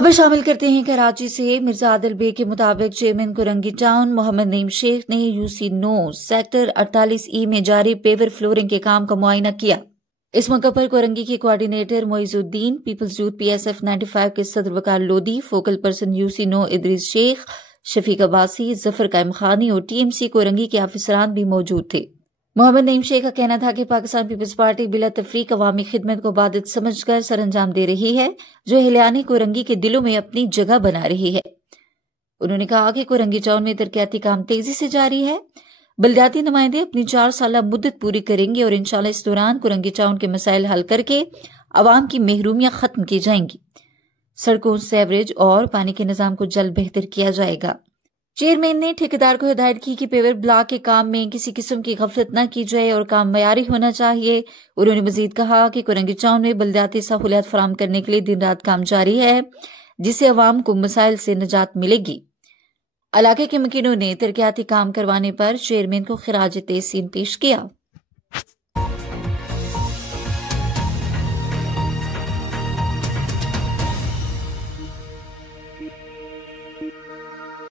खबर शामिल करते हैं कराची से। मिर्जा आदिल बे के मुताबिक चेयरमैन कोरंगी टाउन मोहम्मद नईम शेख ने UC9 सेक्टर 48E में जारी पेवर फ्लोरिंग के काम का मुआयना किया। इस मौके पर कोरंगी के coordinator Moizuddin, People's youth PSF 95 के सदर Waqar Lodhi, focal person UC9 Idrees Sheikh, Shafiq Abbasi, Zafar Qaim Khani और TMC कोरंगी के अफसरान भी मौजूद थे। मोहम्मद नईम शेख का कहना था कि पाकिस्तान पीपल्स पार्टी बिला तफरीक अवामी खिदमत को बाधित समझकर सरअंजाम दे रही है, जो हिलियानी कोरंगी के दिलों में अपनी जगह बना रही है। उन्होंने कहा कि कोरंगी टाउन में तरक्याती काम तेजी से जारी है। बलदियाती नुमाइंदे अपनी 4 साल मुद्दत पूरी करेंगे और इंशाल्लाह इस दौरान कोरंगी टाउन के मसाइल हल करके अवाम की महरूमियां खत्म की जाएंगी। सड़कों, सेवरेज और पानी के निजाम को जल्द बेहतर किया जाएगा। चेयरमैन ने ठेकेदार को हिदायत की कि पेवर ब्लॉक के काम में किसी किस्म की गफलत न की जाए और काम मयारी होना चाहिए। उन्होंने मजीद कहा कि कोरंगी टाउन में बलदियाती सहूलियात फराहम करने के लिए दिन रात काम जारी है, जिससे अवाम को मसाइल से निजात मिलेगी। इलाके के मुकीनों ने तरक्याती काम करवाने पर चेयरमैन को खिराज तहसीन पेश किया।